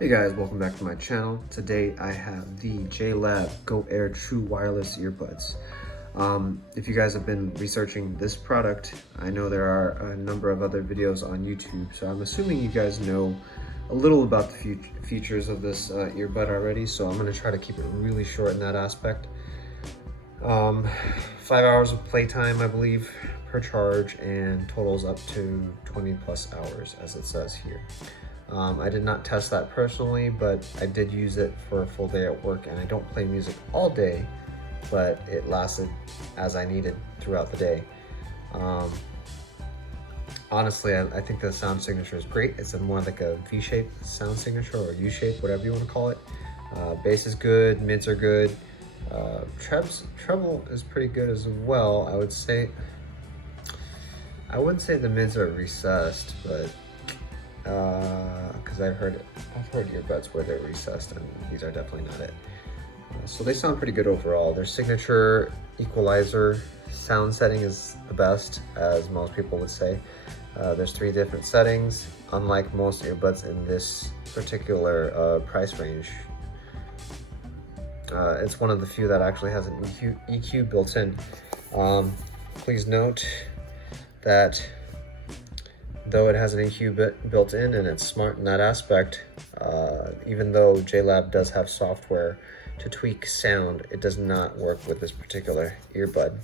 Hey guys, welcome back to my channel. Today I have the Jlab Go Air True Wireless Earbuds. If you guys have been researching this product, I know there are a number of other videos on YouTube, so I'm assuming you guys know a little about the features of this earbud already, so I'm going to try to keep it really short in that aspect. 5 hours of playtime, I believe, per charge, and totals up to 20 plus hours, as it says here. I did not test that personally, but I did use it for a full day at work, and I don't play music all day, but it lasted as I needed throughout the day. Honestly, I think the sound signature is great. It's more like a V-shaped sound signature, or U-shape, whatever you want to call it. Bass is good, mids are good. Treble is pretty good as well. I wouldn't say the mids are recessed, but because I've heard earbuds where they're recessed, and these are definitely not it. So they sound pretty good overall. Their signature equalizer sound setting is the best, as most people would say. There's 3 different settings, unlike most earbuds in this particular price range. It's one of the few that actually has an EQ built in. Please note that though it has an EQ built in and it's smart in that aspect, even though Jlab does have software to tweak sound, it does not work with this particular earbud.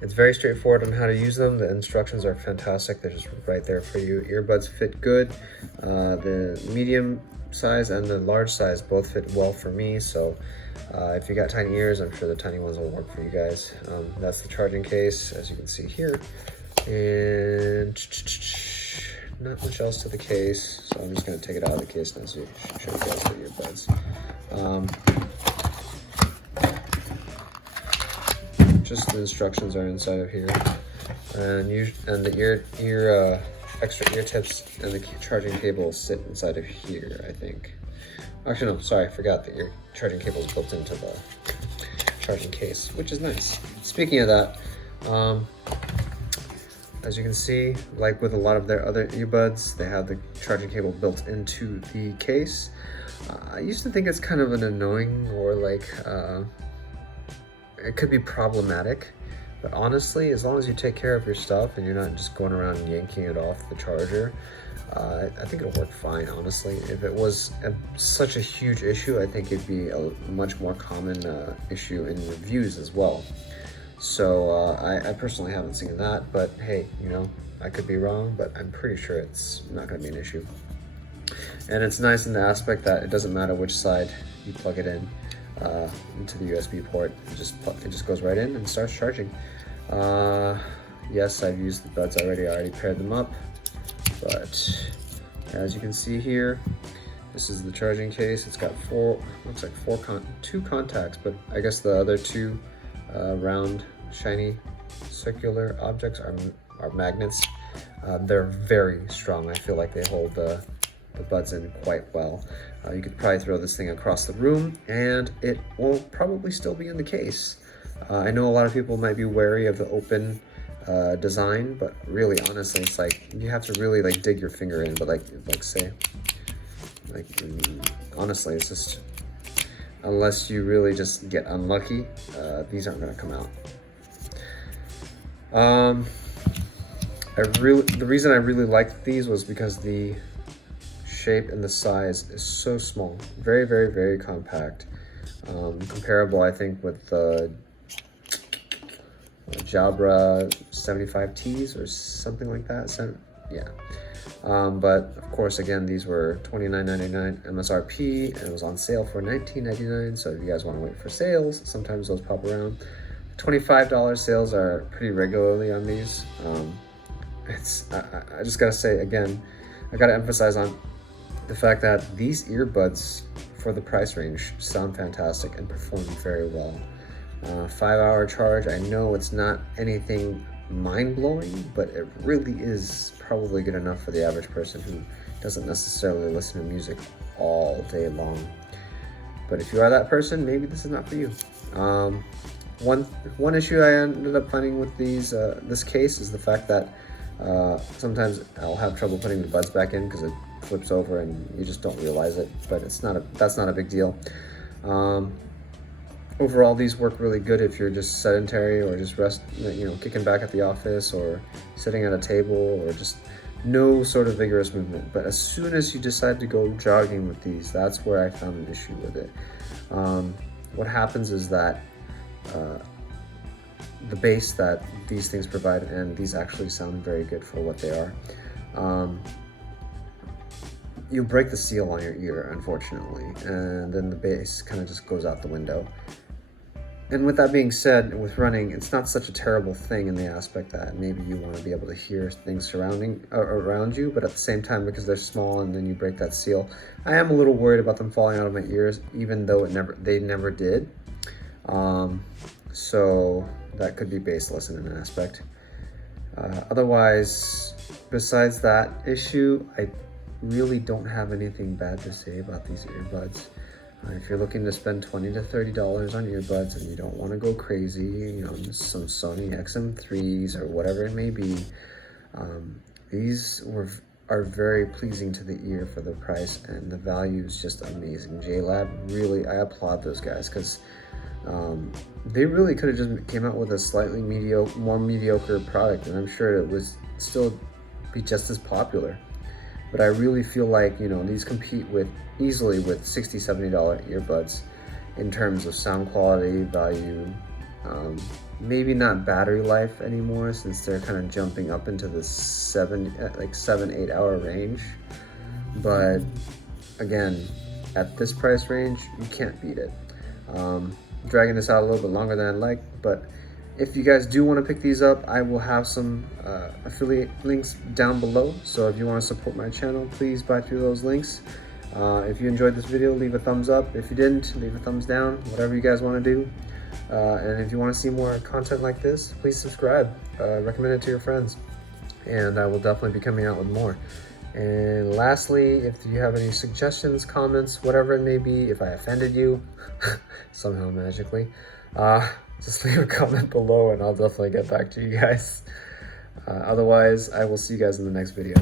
It's very straightforward on how to use them. The instructions are fantastic. They're just right there for you. Earbuds fit good. The medium size and the large size both fit well for me, so if you got tiny ears, I'm sure the tiny ones will work for you guys. That's the charging case, as you can see here. And not much else to the case, so I'm just going to take it out of the case now so you show you guys the earbuds. Just the instructions are inside of here, and the extra ear tips and the charging cable sit inside of here, I think. Actually, no, sorry, I forgot that your charging cable is built into the charging case, which is nice. Speaking of that, as you can see, like with a lot of their other earbuds, they have the charging cable built into the case. I used to think it's kind of an annoying, or like, it could be problematic, but honestly, as long as you take care of your stuff and you're not just going around yanking it off the charger, I think it'll work fine, honestly. If it was such a huge issue, I think it'd be a much more common issue in reviews as well. So I personally haven't seen that, but hey, you know, I could be wrong, but I'm pretty sure it's not going to be an issue. And it's nice in the aspect that it doesn't matter which side you plug it in into the USB port. It just goes right in and starts charging. Yes, I've used the buds already. I already paired them up, but as you can see here, this is the charging case. It's got two contacts, but I guess the other 2 round, shiny, circular objects are magnets. They're very strong. I feel like they hold the buds in quite well. You could probably throw this thing across the room and it will probably still be in the case. I know a lot of people might be wary of the open design, but really, honestly, it's like you have to really like dig your finger in. But honestly, it's just, unless you really just get unlucky, these aren't going to come out. The reason I really liked these was because the shape and the size is so small, very, very, very compact. Comparable, I think, with the Jlab 75Ts or something like that. Yeah. But of course, again, these were $29.99 MSRP, and it was on sale for $19.99. So if you guys want to wait for sales, sometimes those pop around. $25 sales are pretty regularly on these. I just gotta say again, I gotta emphasize on the fact that these earbuds for the price range sound fantastic and perform very well. 5-hour charge. I know it's not anything mind-blowing, but it really is probably good enough for the average person who doesn't necessarily listen to music all day long. But if you are that person, maybe this is not for you. One issue I ended up finding with this case is the fact that Sometimes I'll have trouble putting the buds back in because it flips over and you just don't realize it, but that's not a big deal. Overall, these work really good if you're just sedentary or just kicking back at the office or sitting at a table or just no sort of vigorous movement. But as soon as you decide to go jogging with these, that's where I found an issue with it. What happens is that the bass that these things provide, and these actually sound very good for what they are, you break the seal on your ear, unfortunately, and then the bass kind of just goes out the window. And with that being said, with running, it's not such a terrible thing in the aspect that maybe you want to be able to hear things around you, but at the same time, because they're small and then you break that seal, I am a little worried about them falling out of my ears, even though they never did. So that could be baseless in an aspect. Otherwise, besides that issue, I really don't have anything bad to say about these earbuds. If you're looking to spend $20 to $30 on earbuds and you don't want to go crazy, some Sony XM3s or whatever it may be, these are very pleasing to the ear for the price, and the value is just amazing. Jlab, really, I applaud those guys, because they really could have just came out with a slightly more mediocre product, and I'm sure it would still be just as popular. But I really feel like, these compete easily with $60, $70 earbuds in terms of sound quality, value, maybe not battery life anymore, since they're kind of jumping up into the 7-8 hour range. But again, at this price range, you can't beat it. Dragging this out a little bit longer than I'd like, but if you guys do want to pick these up, I will have some affiliate links down below. So if you want to support my channel, please buy through those links. If you enjoyed this video, leave a thumbs up. If you didn't, leave a thumbs down, whatever you guys want to do. And if you want to see more content like this, please subscribe. Recommend it to your friends. And I will definitely be coming out with more. And lastly, if you have any suggestions, comments, whatever it may be, if I offended you, somehow magically, just leave a comment below and I'll definitely get back to you guys. Otherwise, I will see you guys in the next video.